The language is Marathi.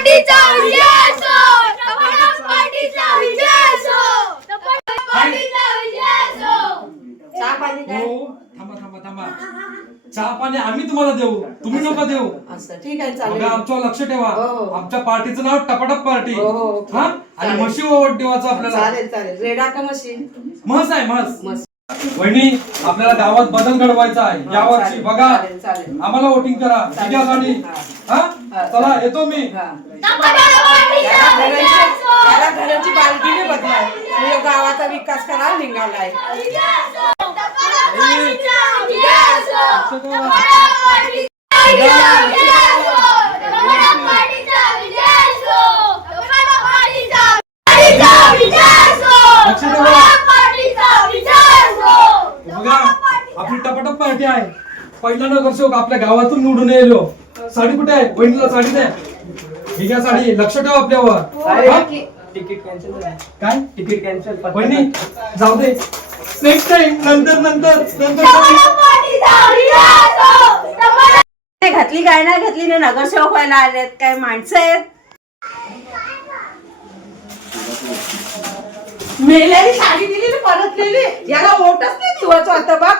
पार्टीचा विजय असो, टपाटप पार्टीचा विजय असो, टपाटप पार्टीचा विजय असो. चहा पाणी काय? हो थांबा चहा पाणी आम्ही तुम्हाला देऊ, तुम्ही नका देऊ. असं ठीक आहे, चालेल. बघा आमच्यावर लक्ष ठेवा. हो. आमच्या पार्टीचं नाव टपाटप पार्टी. हो. हा आणि म्हशी ओवट देवाचं आपल्याला. चालेल. रेडा का मशीन? म्हस आहे म्हस. मस्त. वहिनी आपल्याला गावात बदल घडवायचा आहे या वर्षी. बघा चालेल. आम्हाला वोटिंग करा. विजयासाठी. हा चला येतो मी. टपाटप पार्टीचा विजय असो. याला घराची बालदीने बदलाय, गावाचा विकास करायला निघालाय. विजय असो, टपाटप पार्टीचा विजय असो, टपाटप पार्टीचा विजय असो, टपाटप पार्टीचा विजय असो, टपाटप पार्टीचा विजय असो, लक्ष ठेवा. टपाटप पार्टीचा विजय असो. बघा आपली टपाटप पार्टी आहे. पहिला नगरसेवक आपल्या गावातून निवडून येलो. साडी कुठे आहे? वहिनीला साडी द्या. ठीक आहे साडी. लक्ष ठेवा आपल्यावर. हा? तिकीट कॅन्सल झालं. काय तिकीट कॅन्सल. वहिनी जाऊ दे. नेक्स्ट टाइम नंतर टपाटप पार्टीचा विजय असो, टपाटप घातली काय नाही घातली ना, नगरसेवक व्हायला आलेत काय माणसं आहेत. मेलेली साडी दिली ना परत, याला वोटच नाही दिवायचं आता बघ.